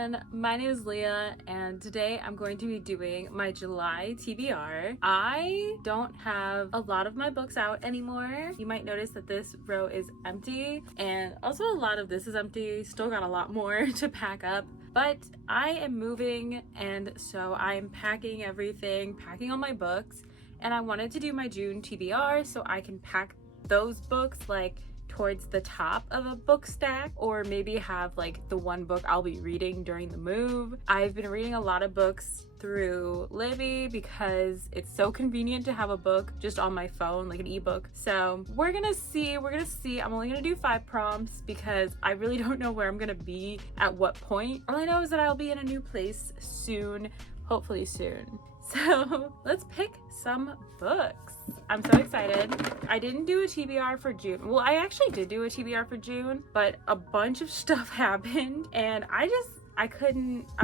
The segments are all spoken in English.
everyone, my name is Leah and today I'm going to be doing my July TBR. I don't have a lot of my books out anymore. You might notice that this row is empty and also a lot of this is empty. Still got a lot more to pack up. But I am moving and so I'm packing everything, packing all my books, and I wanted to do my June TBR so I can pack those books like towards the top of a book stack, or maybe have like the one book I'll be reading during the move. I've been reading a lot of books through Libby because it's so convenient to have a book just on my phone, like an ebook. So we're gonna see. I'm only gonna do 5 prompts because I really don't know where I'm gonna be at what point. All I know is that I'll be in a new place soon, hopefully soon. So let's pick some books. I'm so excited. I didn't do a TBR for June. Well, I actually did do a TBR for June, but a bunch of stuff happened and I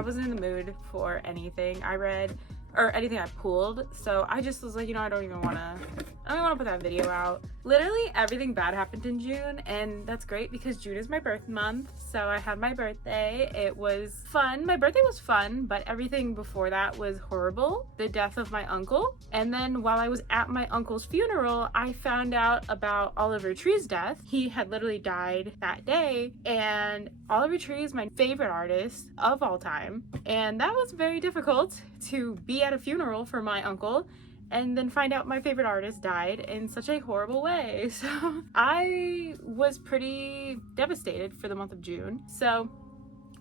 wasn't in the mood for anything I read or anything I pulled. So I just was like, I don't even want to put that video out. Literally everything bad happened in June, and that's great because June is my birth month. So I had my birthday. It was fun. My birthday was fun, but everything before that was horrible. The death of my uncle. And then while I was at my uncle's funeral, I found out about Oliver Tree's death. He had literally died that day, and Oliver Tree is my favorite artist of all time. And that was very difficult to be at a funeral for my uncle and then find out my favorite artist died in such a horrible way. So I was pretty devastated for the month of June. So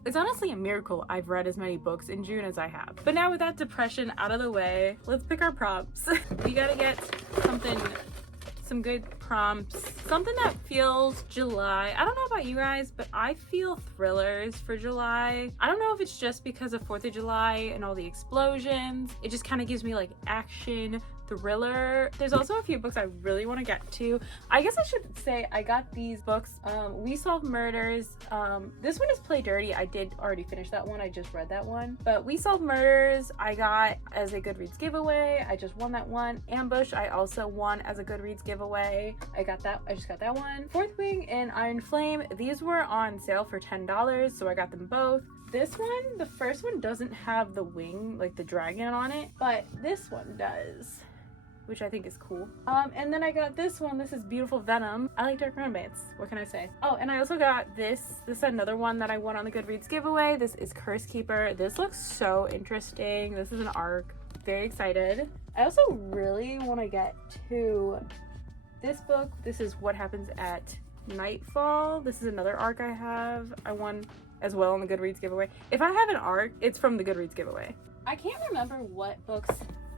it's honestly a miracle I've read as many books in June as I have. But now with that depression out of the way, let's pick our prompts. We gotta get some good prompts, something that feels July. I don't know about you guys, but I feel thrillers for July. I don't know if it's just because of 4th of July and all the explosions. It just kind of gives me like action, thriller. There's also a few books I really want to get to. I guess I should say I got these books. We Solve Murders. This one is Play Dirty. I did already finish that one. I just read that one. But We Solve Murders I got as a Goodreads giveaway. I just won that one. Ambush I also won as a Goodreads giveaway. I just got that one. Fourth Wing and Iron Flame. These were on sale for $10, so I got them both. This one, the first one doesn't have the wing, like the dragon on it, but this one does, which I think is cool. And then I got this one. This is Beautiful Venom. I like dark romance. What can I say? Oh, and I also got this. This is another one that I won on the Goodreads giveaway. This is Curse Keeper. This looks so interesting. This is an arc. Very excited. I also really want to get to this book. This is What Happens at Nightfall. This is another arc I won as well on the Goodreads giveaway. If I have an arc, it's from the Goodreads giveaway. I can't remember what books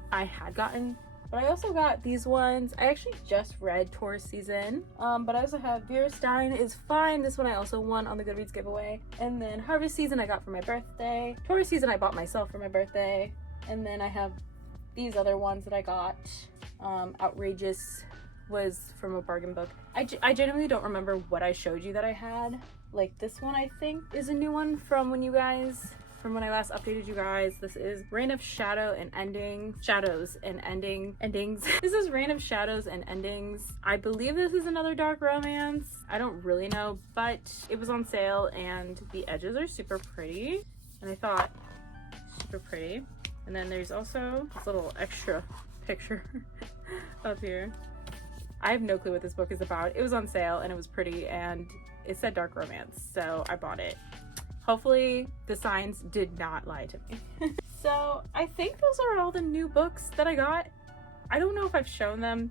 I had gotten, but I also got these ones. I actually just read Taurus Season, but I also have Vera Stein is Fine. This one I also won on the Goodreads giveaway. And then Harvest Season I got for my birthday. Taurus Season I bought myself for my birthday. And then I have these other ones that I got. Outrageous was from a bargain book. I genuinely don't remember what I showed you that I had. Like this one I think is a new one from when I last updated you guys. This is Reign of Shadows and Endings. This is Reign of Shadows and Endings. I believe this is another dark romance. I don't really know, but it was on sale and the edges are super pretty. And I thought, super pretty. And then there's also this little extra picture up here. I have no clue what this book is about. It was on sale and it was pretty and it said dark romance, so I bought it. Hopefully the signs did not lie to me. So I think those are all the new books that I got. I don't know if I've shown them.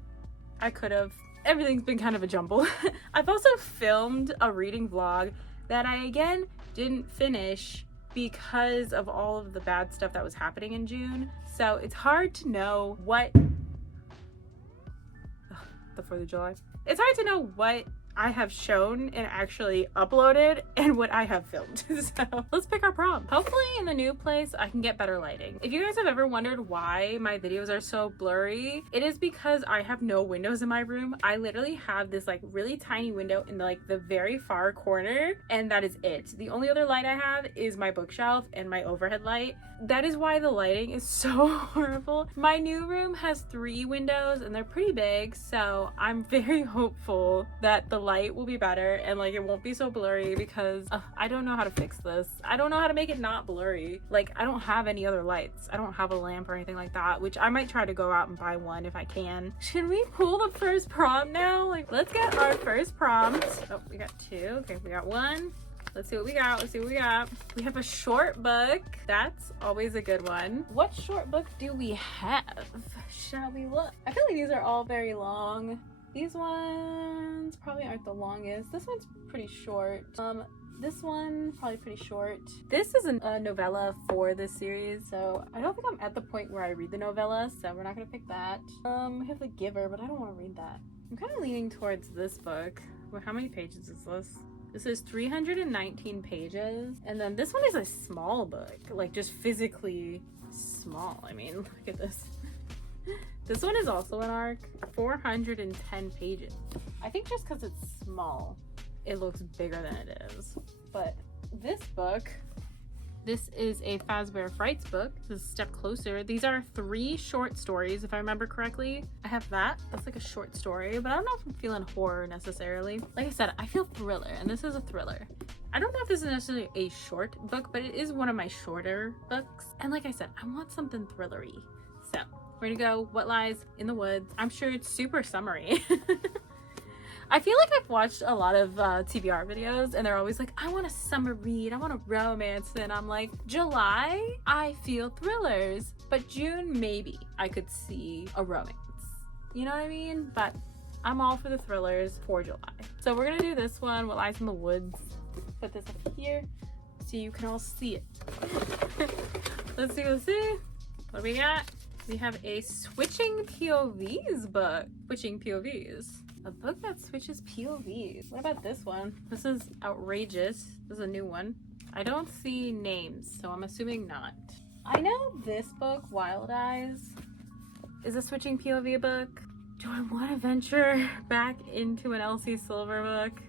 I could have. Everything's been kind of a jumble. I've also filmed a reading vlog that I again didn't finish because of all of the bad stuff that was happening in June. So it's hard to know what the 4th of July. It's hard to know what I have shown and actually uploaded and what I have filmed. So let's pick our prompt. Hopefully in the new place I can get better lighting. If you guys have ever wondered why my videos are so blurry, it is because I have no windows in my room. I literally have this like really tiny window in like the very far corner, and that is it. The only other light I have is my bookshelf and my overhead light. That is why the lighting is so horrible. My new room has 3 windows and they're pretty big, so I'm very hopeful that the light will be better and like it won't be so blurry because I don't know how to fix this. I don't know how to make it not blurry. Like I don't have any other lights. I don't have a lamp or anything like that, which I might try to go out and buy one if I can. Should we pull the first prompt now? Like let's get our first prompt. Oh, we got two. Okay, we got one. Let's see what we got. Let's see what we got. We have a short book. That's always a good one. What short book do we have? Shall we look? I feel like these are all very long. These ones probably aren't the longest. This one's pretty short. This one probably pretty short. This is a novella for this series, so I don't think I'm at the point where I read the novella, so we're not gonna pick that. We have The Giver, but I don't want to read that. I'm kind of leaning towards this book. Well, how many pages is this? This is 319 pages, and then this one is a small book, like just physically small. I mean, look at this. This one is also an arc, 410 pages. I think just because it's small, it looks bigger than it is. But this book, this is a Fazbear Frights book. This is a step closer. These are 3 short stories, if I remember correctly. I have that. That's like a short story, but I don't know if I'm feeling horror necessarily. Like I said, I feel thriller, and this is a thriller. I don't know if this is necessarily a short book, but it is one of my shorter books. And like I said, I want something thrillery. So, where to go? What lies in the woods? I'm sure it's super summery. I feel like I've watched a lot of TBR videos and they're always like, I want a summer read, I want a romance. And I'm like, July, I feel thrillers. But June, maybe I could see a romance. You know what I mean? But I'm all for the thrillers for July. So we're gonna do this one, What Lies in the Woods. Put this up here so you can all see it. Let's see, let's see. What do we got? We have a Switching POVs book. Switching POVs. A book that switches POVs. What about this one? This is outrageous. This is a new one. I don't see names, so I'm assuming not. I know this book, Wild Eyes, is a switching POV book. Do I want to venture back into an Elsie Silver book?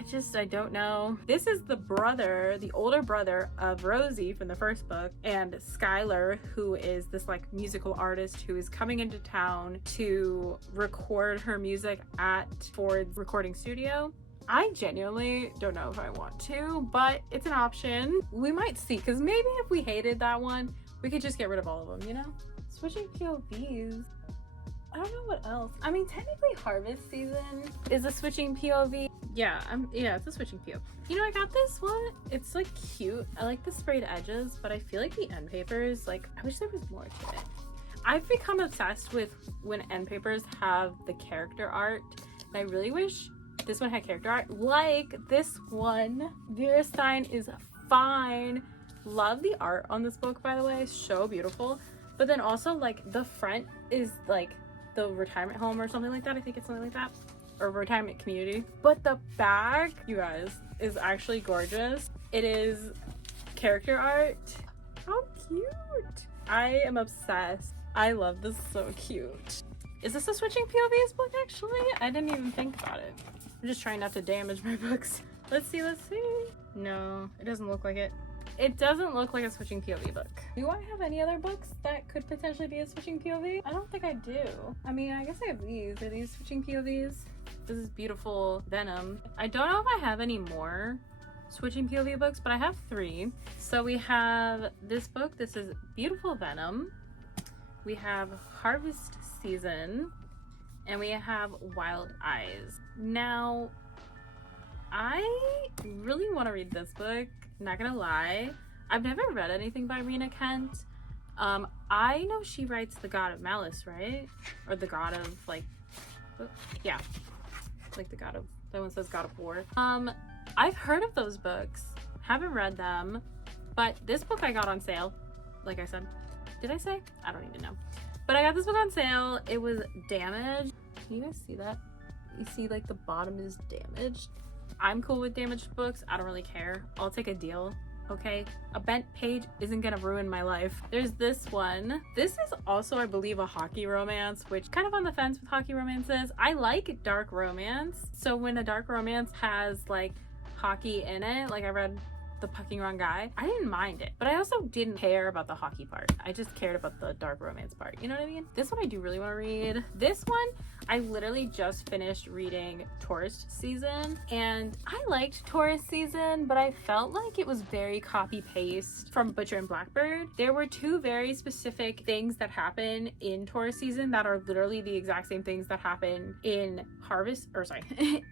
I don't know. This is the brother, the older brother of Rosie from the first book, and Skylar, who is this like musical artist who is coming into town to record her music at Ford's recording studio. I genuinely don't know if I want to, but it's an option. We might see, because maybe if we hated that one, we could just get rid of all of them, you know? Switching POVs. I don't know what else. I mean, technically Harvest Season is a switching POV. Yeah, it's a switching POV. You know, I got this one. It's like cute. I like the sprayed edges, but I feel like the end papers, like, I wish there was more to it. I've become obsessed with when end papers have the character art, and I really wish this one had character art. Like this one. Vera Stein is fine. Love the art on this book, by the way. So beautiful. But then also, like, the front is like the retirement home or something like that. I think it's something like that, or retirement community. But the back, you guys, is actually gorgeous. It is character art. How cute. I am obsessed. I love this. So cute. Is this a switching POVs book actually? I didn't even think about it. I'm just trying not to damage my books. Let's see. No, it doesn't look like it. It doesn't look like a switching POV book. Do I have any other books that could potentially be a switching POV? I don't think I do. I mean, I guess I have these. Are these switching POVs? This is beautiful Venom. I don't know if I have any more switching POV books, but I have 3. So we have this book. This is Beautiful Venom. We have Harvest Season. And we have Wild Eyes. Now, I really want to read this book. Not gonna lie, I've never read anything by Rena Kent. I know she writes The God of Malice, right? Or The God of, like, yeah, like the God of, that one says God of War. I've heard of those books, haven't read them, but this book I got on sale, like I said. Did I say? I don't even know. But I got this book on sale. It was damaged. Can you guys see that? You see, like, the bottom is damaged. I'm cool with damaged books. I don't really care. I'll take a deal, okay? A bent page isn't gonna ruin my life. There's this one. This is also, I believe, a hockey romance, which kind of on the fence with hockey romances. I like dark romance. So when a dark romance has, like, hockey in it, like I read the fucking wrong guy, I didn't mind it. But I also didn't care about the hockey part. I just cared about the dark romance part. You know what I mean? This one I do really want to read. This one, I literally just finished reading Tourist Season, and I liked Tourist Season, but I felt like it was very copy-paste from Butcher and Blackbird. There were two very specific things that happen in Tourist Season that are literally the exact same things that happen in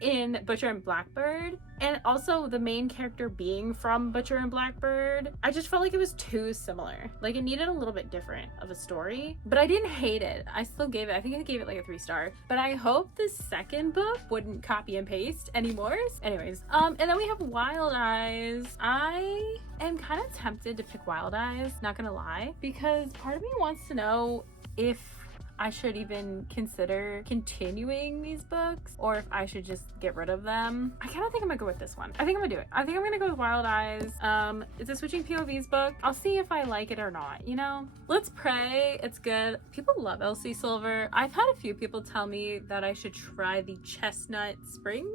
in Butcher and Blackbird, and also the main character being from Butcher and Blackbird. I just felt like it was too similar. Like, it needed a little bit different of a story, but I didn't hate it. I still gave it, I think I gave it like a 3-star, but I hope the second book wouldn't copy and paste anymore. Anyways, and then we have Wild Eyes. I am kind of tempted to pick Wild Eyes, not gonna lie, because part of me wants to know if I should even consider continuing these books or if I should just get rid of them. I kind of think I'm gonna go with this one. I think I'm gonna do it. I think I'm gonna go with Wild Eyes. It's a Switching POVs book. I'll see if I like it or not, you know? Let's Pray. It's good. People love Elsie Silver. I've had a few people tell me that I should try the Chestnut Springs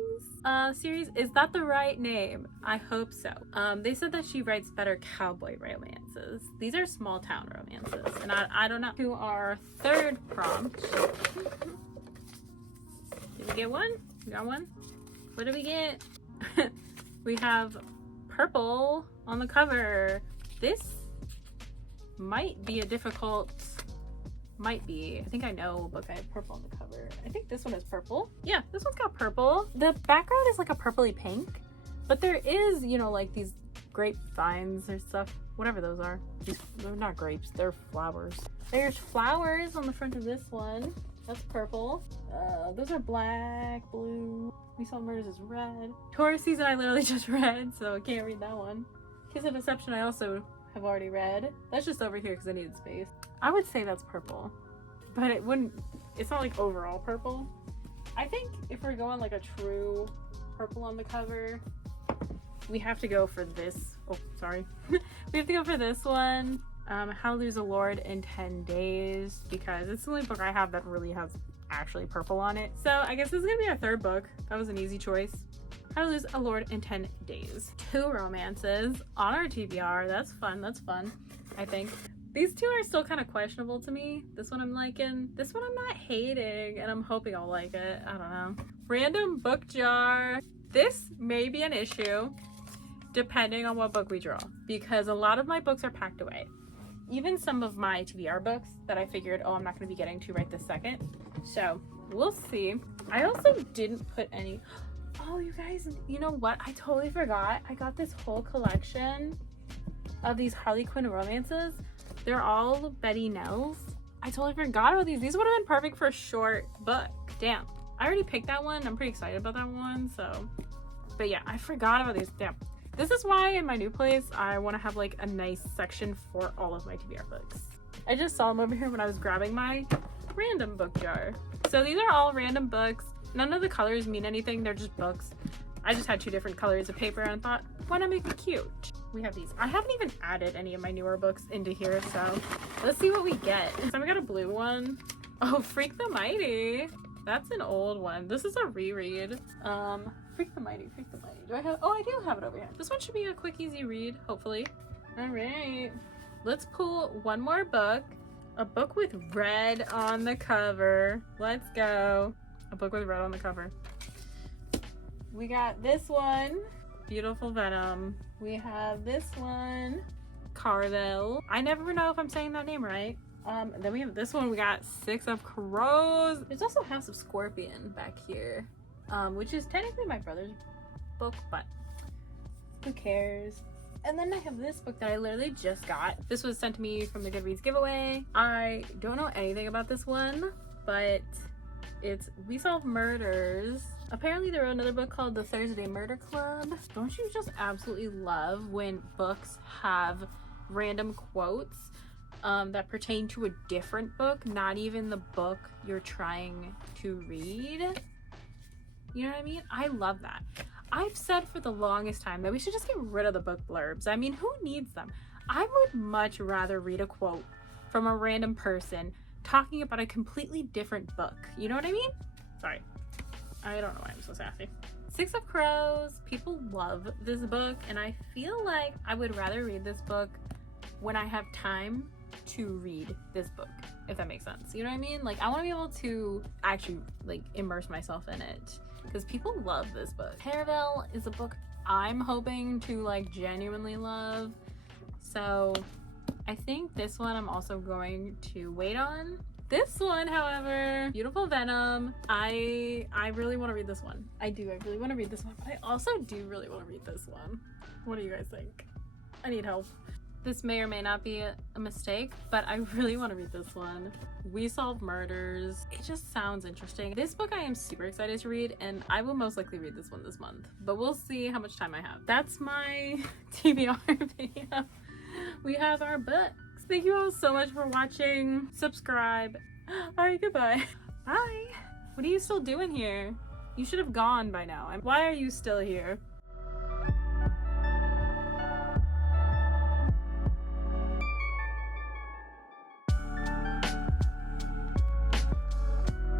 series. Is that the right name? I hope so. They said that she writes better cowboy romances. These are small town romances, and I don't know. To our third prompt. Did we get one? We got one? What did we get? We have purple on the cover. This might be a difficult... Might be. I think I know what book I have purple on the cover. I think this one is purple. Yeah, this one's got purple. The background is like a purpley pink, but there is, you know, like these grapevines or stuff, whatever those are. They're not grapes, they're flowers. There's flowers on the front of this one. That's purple. Those are black, blue. We Saw Murders is red. Tourist Season I literally just read, so I can't read that one. Kiss of Deception I also have already read. That's just over here because I needed space. I would say that's purple, but it wouldn't, it's not like overall purple. I think if we're going like a true purple on the cover, we have to go for this. Oh, sorry. We have to go for this one. How to Lose a Lord in 10 Days, because it's the only book I have that really has actually purple on it. So I guess this is gonna be our third book. That was an easy choice. How to Lose a Lord in 10 Days. 2 romances on our TBR. That's fun. That's fun, I think. These 2 are still kind of questionable to me. This one I'm liking. This one I'm not hating, and I'm hoping I'll like it. I don't know. Random book jar. This may be an issue depending on what book we draw, because a lot of my books are packed away. Even some of my TBR books that I figured, oh, I'm not going to be getting to right this second. So we'll see. I also didn't put any... Oh, you guys, you know what? I totally forgot. I got this whole collection of these Harley Quinn romances. They're all Betty Nels. I totally forgot about these. These would have been perfect for a short book. Damn. I already picked that one. I'm pretty excited about that one, so... But yeah, I forgot about these. Damn. This is why in my new place, I want to have like a nice section for all of my TBR books. I just saw them over here when I was grabbing my random book jar. So these are all random books. None of the colors mean anything. They're just books. I just had 2 different colors of paper and thought, why not make it cute? We have these. I haven't even added any of my newer books into here, so let's see what we get. So we got a blue one. Oh, Freak the Mighty. That's an old one. This is a reread. Freak the Mighty, Freak the Mighty. Do I have, oh, I do have it over here. This one should be a quick, easy read, hopefully. All right, let's pull one more book. A book with red on the cover. Let's go. A book with red on the cover. We got this one, Beautiful Venom. We have this one, Carvel. I never know if I'm saying that name right. Then we have this one. We got 6 of Crows. There's also House of Scorpion back here, which is technically my brother's book, but who cares? And then I have this book that I literally just got. This was sent to me from the Goodreads giveaway. I don't know anything about this one, but it's We Solve Murders. Apparently they wrote another book called The Thursday Murder Club. Don't you just absolutely love when books have random quotes that pertain to a different book, not even the book you're trying to read? You know what I mean? I love that. I've said for the longest time that we should just get rid of the book blurbs. I mean, who needs them? I would much rather read a quote from a random person talking about a completely different book. You know what I mean? Sorry. I don't know why I'm so sassy. Six of Crows, people love this book, and I feel like I would rather read this book when I have time to read this book, if that makes sense. You know what I mean? Like, I want to be able to actually like immerse myself in it, because people love this book. Caravel is a book I'm hoping to like genuinely love, so I think this one I'm also going to wait on. This one, however, Beautiful Venom, I really want to read this one. I really want to read this one, but I also do really want to read this one. What do you guys think? I need help. This may or may not be a mistake, but I really want to read this one. We Solve Murders. It just sounds interesting. This book I am super excited to read, and I will most likely read this one this month, but we'll see how much time I have. That's my TBR video. We have our books. Thank you all so much for watching. Subscribe. All right, goodbye. Bye. What are you still doing here? You should have gone by now. Why are you still here?